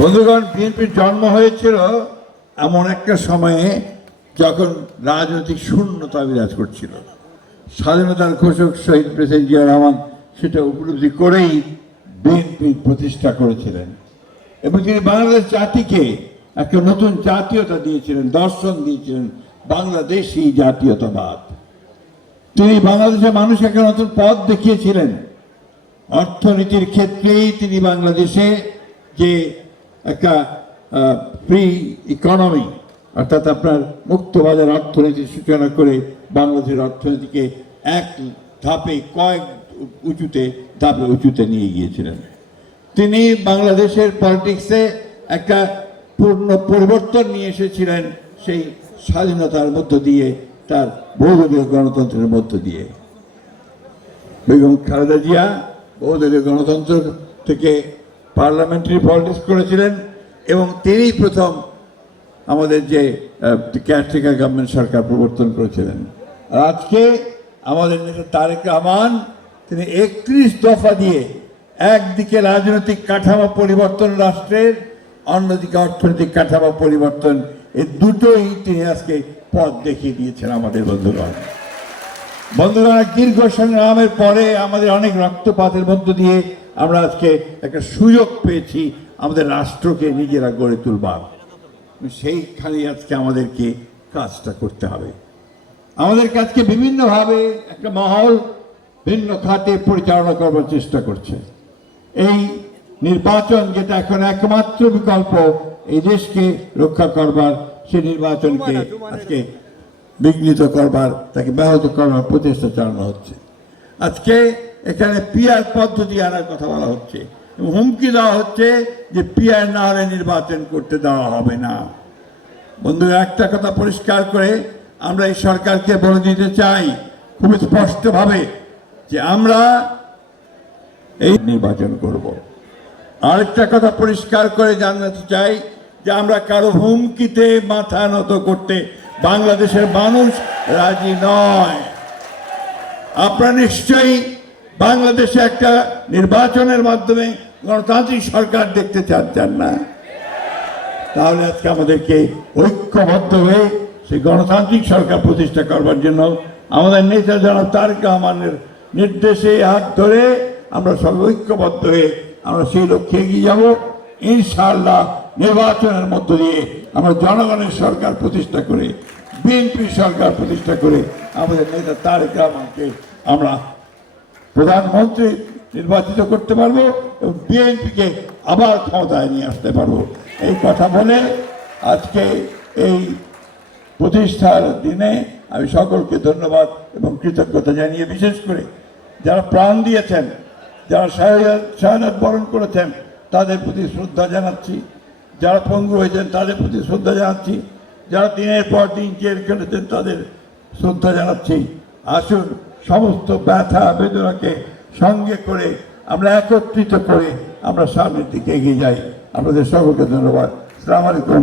বন্ধুগণ, বিএনপির জন্ম হয়েছিল এমন একটা সময়ে যখন রাজনৈতিক শূন্যতা বিরাজ করছিল। স্বাধীনতার ঘোষক শহীদ প্রেসিডেন্ট জিয়া রহমান সেটা উপলব্ধি করেই বিএনপি প্রতিষ্ঠা করেছিলেন এবং তিনি বাংলাদেশ জাতিকে একটা নতুন জাতীয়তা দিয়েছিলেন, দর্শন দিয়েছিলেন, বাংলাদেশী জাতীয়তাবাদ। তিনি বাংলাদেশের মানুষকে একটা নতুন পথ দেখিয়েছিলেন। অর্থনীতির ক্ষেত্রেই তিনি বাংলাদেশে যে একটা ফ্রি ইকোনমি অর্থাৎ আপনার মুক্তবাজার অর্থনীতির সূচনা করে বাংলাদেশের অর্থনীতিকে এক ধাপে কয়েক ধাপে উঁচুতে নিয়ে গিয়েছিলেন। তিনি বাংলাদেশের পলিটিক্সে একটা পূর্ণ পরিবর্তন নিয়ে এসেছিলেন সেই স্বাধীনতার মধ্য দিয়ে, তার বহুদলীয় গণতন্ত্রের মধ্য দিয়ে। বেগম খালেদা জিয়া বহুদলীয় গণতন্ত্র থেকে পার্লামেন্টারি পলিটিক্স করেছিলেন এবং তিনি প্রথম আমাদের যে কেয়ারটেকার গভর্নমেন্ট সরকার প্রবর্তন করেছিলেন। আর আজকে আমাদের নেতা তারেক রহমান তিনি 31 দফা দিয়ে একদিকে রাজনৈতিক কাঠামো পরিবর্তন রাষ্ট্রের, অন্যদিকে অর্থনৈতিক কাঠামো পরিবর্তন, এই দুটোই তিনি আজকে পথ দেখিয়ে দিয়েছেন আমাদের বন্ধুগণ। দীর্ঘ সংগ্রামের পরে আমাদের অনেক রক্তপাতের মধ্য দিয়ে আমরা আজকে একটা সুযোগ পেয়েছি আমাদের রাষ্ট্রকে নিজেরা গড়ে তুলবার। সেইখানে আজকে আমাদেরকে কাজটা করতে হবে। আমাদের কাজকে বিভিন্নভাবে একটা মহল ভিন্ন খাতে পরিচালনা করবার চেষ্টা করছে। এই নির্বাচন যেটা এখন একমাত্র বিকল্প এই দেশকে রক্ষা করবার, সেই নির্বাচনকে আজকে বিঘ্নিত করবার, তাকে ব্যাহত করবার প্রচেষ্টা চালানো হচ্ছে। আজকে এখানে পিআর পদ্ধতি আনার কথা বলা হচ্ছে এবং হুমকি দেওয়া হচ্ছে যে পিআর না হলে নির্বাচন করতে দেওয়া হবে না। বন্ধুরা, একটা কথা পরিষ্কার করে আমরা এই সরকারকে বলে দিতে চাই খুব স্পষ্টভাবে যে আমরা এই নির্বাচন করব। আরেকটা কথা পরিষ্কার করে জানাতে চাই যে আমরা কারো হুমকিতে মাথা নত করতে বাংলাদেশের মানুষ রাজি নয়। আপনারা নিশ্চয়ই বাংলাদেশে একটা নির্বাচনের মাধ্যমে গণতান্ত্রিক সরকার দেখতে চান না? তাহলে আজকে আমাদেরকে ঐক্যবদ্ধ হয়ে সেই গণতান্ত্রিক সরকার প্রতিষ্ঠা করবার জন্য আমাদের নেতা জনাব তারেক রহমানের নির্দেশে হাত ধরে আমরা সব ঐক্যবদ্ধ হয়ে আমরা সেই লক্ষ্যে এগিয়ে যাব। ইনশাআল্লাহ নির্বাচনের মধ্য দিয়ে আমরা জনগণের সরকার প্রতিষ্ঠা করে, বিএনপি সরকার প্রতিষ্ঠা করে আমাদের নেতা তারেক রহমানকে আমরা প্রধানমন্ত্রী নির্বাচিত করতে পারবো এবং বিএনপিকে আবার ক্ষমতায় নিয়ে আসতে পারবো। এই কথা বলে আজকে এই প্রতিষ্ঠার দিনে আমি সকলকে ধন্যবাদ এবং কৃতজ্ঞতা জানিয়ে, বিশেষ করে যারা প্রাণ দিয়েছেন, যারা শাহাদাত বরণ করেছেন তাদের প্রতি শ্রদ্ধা জানাচ্ছি, যারা পঙ্গু হয়েছেন তাদের প্রতি শ্রদ্ধা জানাচ্ছি, যারা দিনের পর দিন জেল খেটেছেন তাদের শ্রদ্ধা জানাচ্ছি। আসুন সমস্ত ব্যথা বেদনাকে সঙ্গে করে আমরা একত্রিত করে আমরা সামনের দিকে এগিয়ে যাই। আপনাদের সকলকে ধন্যবাদ। আসসালামু আলাইকুম।